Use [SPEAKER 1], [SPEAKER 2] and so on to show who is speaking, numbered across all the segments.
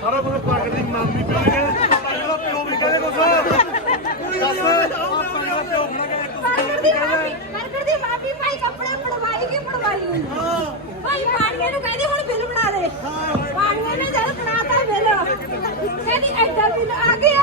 [SPEAKER 1] ਸਾਰਾ
[SPEAKER 2] ਕੁਝ ਪਾਗਲ ਦੀ ਮਾਮੀ ਪਿਓ ਨੇ ਪਾਗਲ ਪਿਓ ਵੀ ਕਹਿੰਦੇ ਕੁਛ।
[SPEAKER 1] ਦੱਸ। ਪਾਗਲ ਪਿਓ ਵੀ ਕਹਿੰਦੇ ਬਰਗਰ ਦੀ ਮਾਮੀ ਭਾਈ ਕੱਪੜੇ ਪੜਵਾਈ ਕਿ ਪੜਵਾਈ ਹਾਂ। ਭਾਈ ਪਾਣੀਆਂ ਨੂੰ ਕਹਿੰਦੀ ਹੁਣ ਬਿੱਲ ਬਣਾ ਦੇ। ਪਾਣੀਆਂ ਨੇ ਜਦ ਬਣਾਤਾ ਬਿੱਲ। ਕਹਿੰਦੀ ਐਡਾ ਬਿੱਲ ਆ ਗਿਆ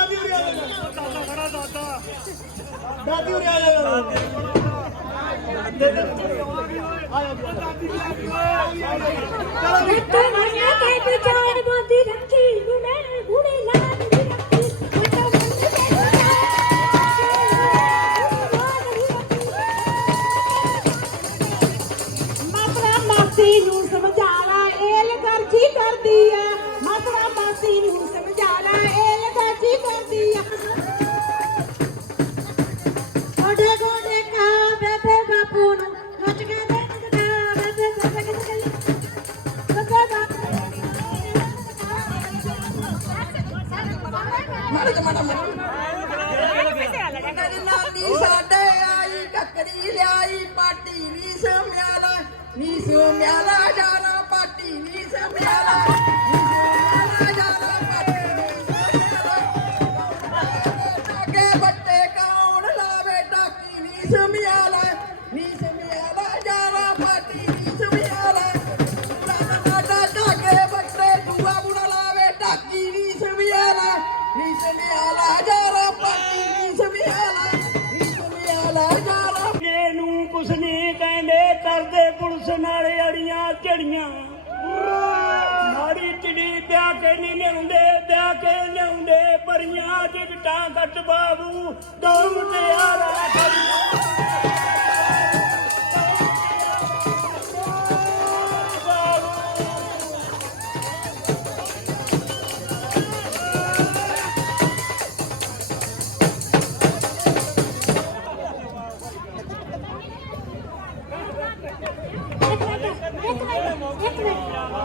[SPEAKER 3] ਦਾਦੀ ਉਰੇ ਆ ਜਾ
[SPEAKER 1] ਚਲੋ ਮਿੱਟੂ ਮਰ ਗਿਆ ਤੇ ਪਿੱਛੇ
[SPEAKER 4] ਮਾੜਾ ਮਾੜਾ ਨਾਨੀ ਸਾਡੇ ਆਈ ਟੱਕਰੀ ਲਿਆਈ ਪਾਟੀ ਨੀ ਸਮਿਆਲਾ ਨੀ ਸਮਿਆਲਾ ਜਾਣਾ ਪਾਟੀ ਨੀ ਸਮਿਆਲਾ
[SPEAKER 2] ਕੁਛ ਨਹੀਂ ਕਹਿੰਦੇ ਕਰਦੇ ਪੁਲਿਸ ਨਾਲ ਅੜੀਆਂ ਝੜੀਆਂ ਚਿੜੀ ਪਿਆ ਕੇ ਨਹੀਂ ਕੱਟ ਬਾਬੂ